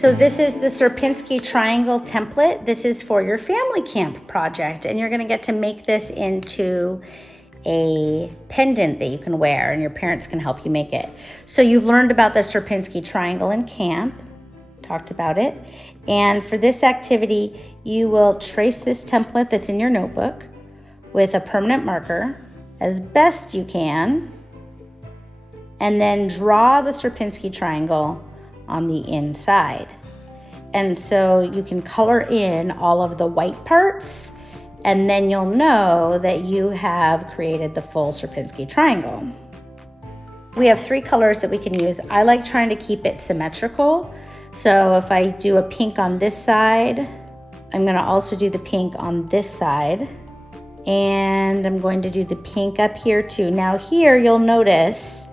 So this is the Sierpinski triangle template. This is for your family camp project, and you're gonna get to make this into a pendant that you can wear, and your parents can help you make it. So you've learned about the Sierpinski triangle in camp, talked about it. And for this activity, you will trace this template that's in your notebook with a permanent marker as best you can, and then draw the Sierpinski triangle on the inside. And so you can color in all of the white parts, and then you'll know that you have created the full Sierpinski triangle. We have 3 colors that we can use. I like trying to keep it symmetrical. So if I do a pink on this side, I'm gonna also do the pink on this side. And I'm going to do the pink up here too. Now here you'll notice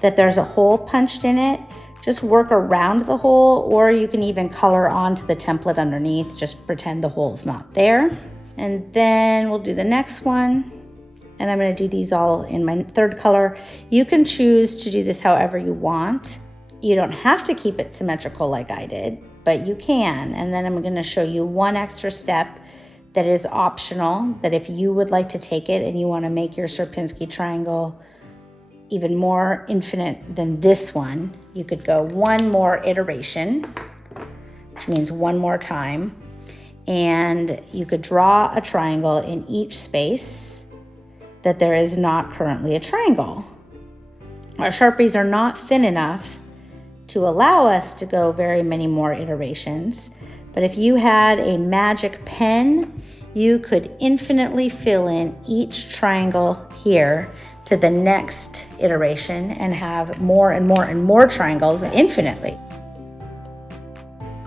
that there's a hole punched in it. Just work around the hole, or you can even color onto the template underneath. Just pretend the hole's not there. And then we'll do the next one. And I'm gonna do these all in my 3rd color. You can choose to do this however you want. You don't have to keep it symmetrical like I did, but you can. And then I'm gonna show you one extra step that is optional, that if you would like to take it and you wanna make your Sierpinski triangle even more infinite than this one, you could go one more iteration, which means one more time, and you could draw a triangle in each space that there is not currently a triangle. Our Sharpies are not thin enough to allow us to go very many more iterations, but if you had a magic pen, you could infinitely fill in each triangle here to the next iteration and have more and more and more triangles infinitely.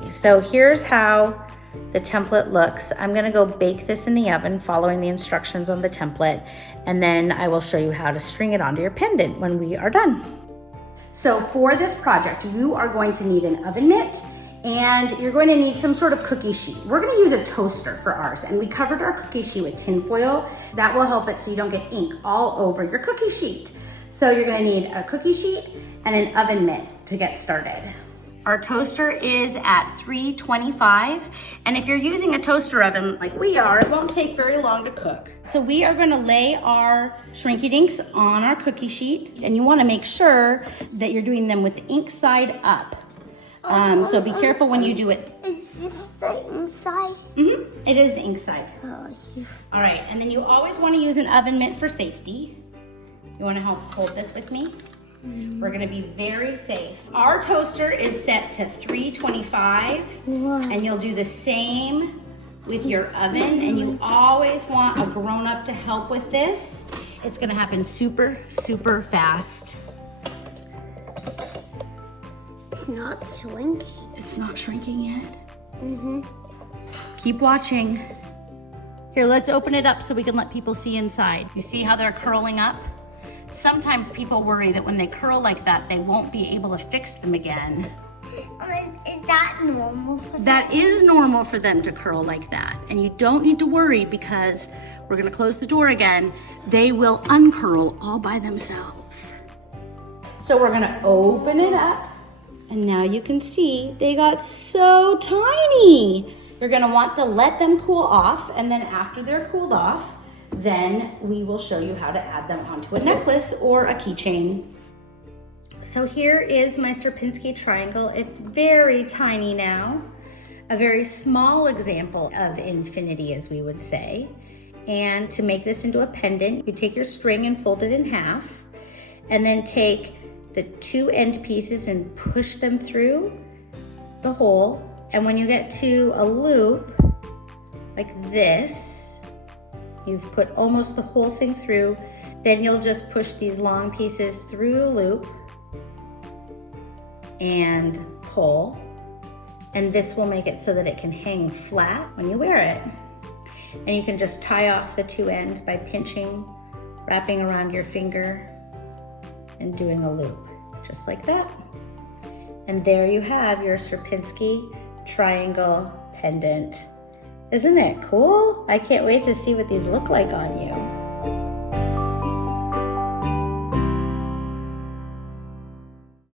So here's how the template looks. I'm gonna go bake this in the oven following the instructions on the template, and then I will show you how to string it onto your pendant when we are done. So for this project, you are going to need an oven mitt, and you're going to need some sort of cookie sheet. We're gonna use a toaster for ours, and we covered our cookie sheet with tin foil. That will help it so you don't get ink all over your cookie sheet. So you're gonna need a cookie sheet and an oven mitt to get started. Our toaster is at 325, and if you're using a toaster oven like we are, it won't take very long to cook. So we are gonna lay our Shrinky Dinks on our cookie sheet, and you wanna make sure that you're doing them with the ink side up. So be careful when you do it. Is this the inside? Mm-hmm. It is the ink side. Oh, yeah. All right, and then you always want to use an oven mitt for safety. You want to help hold this with me? We're going to be very safe. Our toaster is set to 325, and you'll do the same with your oven, and you always want a grown-up to help with this. It's going to happen super, super fast. It's not shrinking. It's not shrinking yet. Mm-hmm. Keep watching. Here, let's open it up so we can let people see inside. You see how they're curling up? Sometimes people worry that when they curl like that, they won't be able to fix them again. Is that normal for them? That is normal for them to curl like that. And you don't need to worry, because we're gonna close the door again. They will uncurl all by themselves. So we're gonna open it up. And now you can see they got so tiny. You're gonna want to let them cool off, and then after they're cooled off, then we will show you how to add them onto a necklace or a keychain. So here is my Sierpinski triangle. It's very tiny now, a very small example of infinity, as we would say. And to make this into a pendant, you take your string and fold it in half, and then take the 2 end pieces and push them through the hole. And when you get to a loop like this, you've put almost the whole thing through, then you'll just push these long pieces through the loop and pull. And this will make it so that it can hang flat when you wear it. And you can just tie off the 2 ends by pinching, wrapping around your finger, and doing a loop, just like that. And there you have your Sierpinski triangle pendant. Isn't it cool? I can't wait to see what these look like on you.